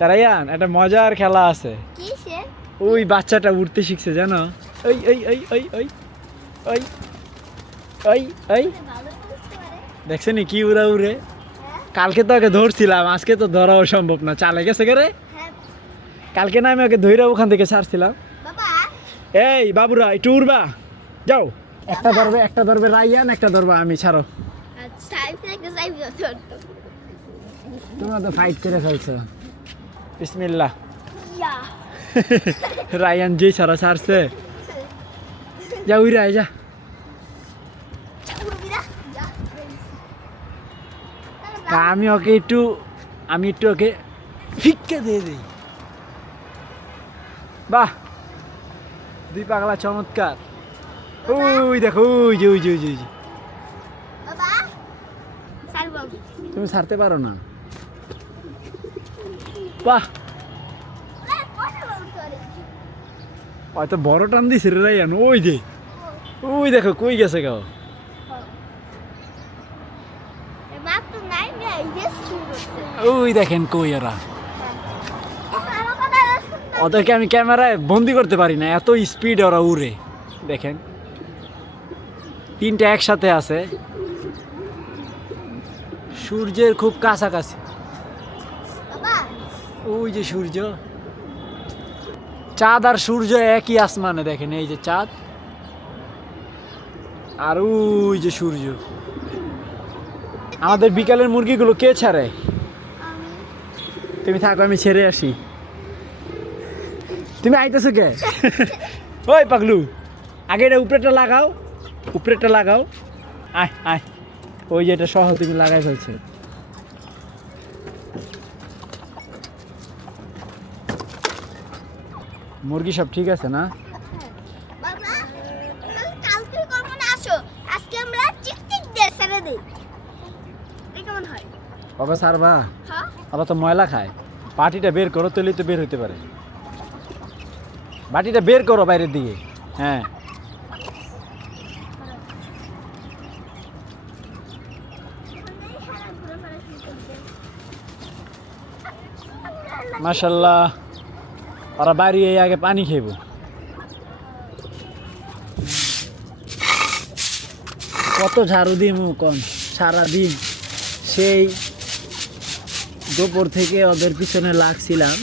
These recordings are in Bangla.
তারাইয়ান একটা মজার খেলা আছে। কিসের? ওই বাচ্চাটা উঠতে শিখছে জানো? ওই ওই ওই ওই ওই ওই ওই ওই ভালো বুঝতে পারে। দেখছো নি কি উড়া উড়ে? হ্যাঁ কালকে তো ওকে ধরছিলাম, আজকে তো ধরাও সম্ভব না, চালে গেছে কে রে? হ্যাঁ কালকে না আমি ওকে ধইরা ওখান থেকে ছাড়ছিলাম। বাবা এই বাবুরা একটু উড়বা, যাও। একটা ধরবে রাইয়ান, একটা ধরবা আমি, ছাড়ো। সাইড থেকে সাইড করতে তোমরা তো ফাইট করে ফেলছো। বিসমিল্লাহ। ইয়া রায়ান যেই ছাড়া ছাড়ছে, যা উইরা যা। উড়বি না যা তা আমি একটু ওকে ফিক্কে দিয়ে দিই। বাহ, দুই পাগলা চমৎকার। ওই দেখো, ওই যে ওই যে ওই যে ওই যে। বাবা সার বাবু তুমি ছাড়তে পারো না। বাহ, হয়তো বড় টান দিছে রে রায়ান। ওই যে ওই দেখো কই গেছে গাও। বাপ তো নাই নাই বেশ শুরু করতে ওই দেখেন কই ওরা। ওদেরকে আমি ক্যামেরায় বন্দি করতে পারি না, এত স্পিড ওরা উড়ে। দেখেন তিনটা একসাথে আছে, সূর্যের খুব কাছাকাছি। বাবা ওই যে সূর্য, চাঁদ আর সূর্য একই আসমানে। দেখেন এই যে চাঁদ আর ওই যে সূর্য। আমাদের বিকালের মুরগিগুলো কে ছাড়ে? আমি তুমি থাকো, আমি ছেড়ে আসি। তুমি আইতেছো কে? ওই পাগলু, আগে এটা উপরেটা লাগাও, উপরেটা লাগাও। আয় আয়, ওই যে এটা সহ তুমি লাগাই ফেলছো। মুরগি সব ঠিক আছে না? বাবা কালকে কখন আসো? আজকে আমরা চিকচিক দিয়ে ছেড়ে দেই। এটা কেমন হয়? বাবা সারবা, হ্যাঁ আবার তো ময়লা খায়। বাটিটা বের করো, তৈলি তো বের হইতে পারে। বাটিটা বের করো বাইরের দিকে। হ্যাঁ, মাশাল্লাহ, ওরা বাইরে এই আগে পানি খেব। কত ঝাড়ু দিমু কোন সারাদিন, সেই দুপুর থেকে ওদের পিছনে লাগছিলাম,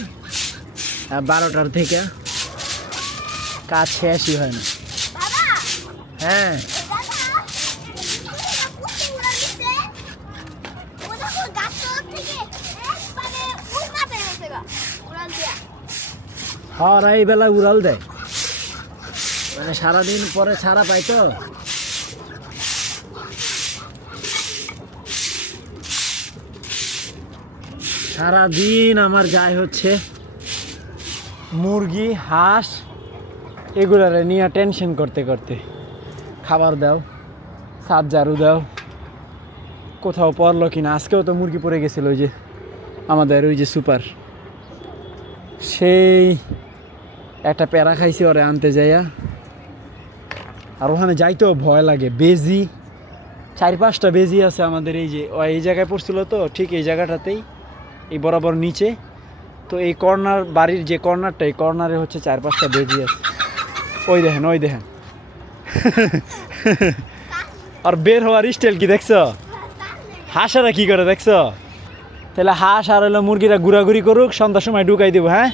12টার থেকে কাজ শেষই হয় না। বাবা হ্যাঁ, ওরা এই বেলা উড়াল দেয়, মানে সারাদিন পরে ছাড়া পাই তো। সারাদিন আমার যায় হচ্ছে মুরগি, হাঁস, এগুলারে নিয়ে টেনশন করতে করতে। খাবার দাও, ছাদ ঝাড়ু দাও, কোথাও পড়লো কিনা। আজকেও তো মুরগি পড়ে গেছিল, ওই যে আমাদের ওই যে সুপার, সেই একটা প্যারা খাইছি ওরে আনতে যাইয়া। আর ওখানে যাইতেও ভয় লাগে, বেজি 4-5টা বেজি আছে আমাদের। এই যে এই জায়গায় পড়ছিল তো, ঠিক এই জায়গাটাতেই, এই বরাবর নিচে। তো এই কর্নার, বাড়ির যে কর্নারটা, এই কর্নারে হচ্ছে 4-5টা বেজি আছে। ওই দেখেন, ওই দেখেন। আর বের হওয়ার স্টাইল কি দেখছো? হাঁসেরা কি করে দেখছো? তাহলে হাঁস আর হলো মুরগিরা ঘোরাঘুরি করুক, সন্ধ্যার সময় ঢুকাই দিব। হ্যাঁ।